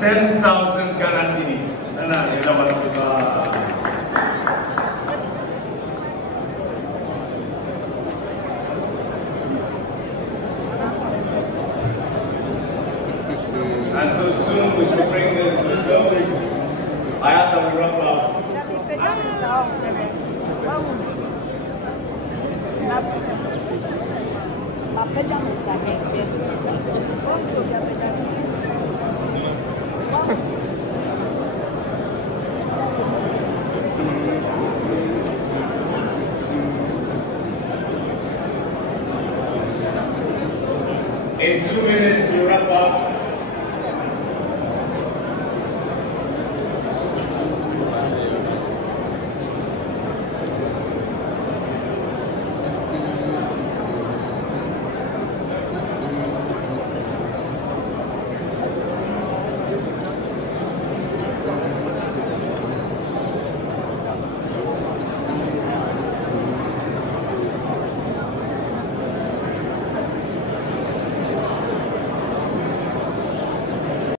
10,000 Ghana cedis. And so soon we should bring this to the show. I ask that we wrap up.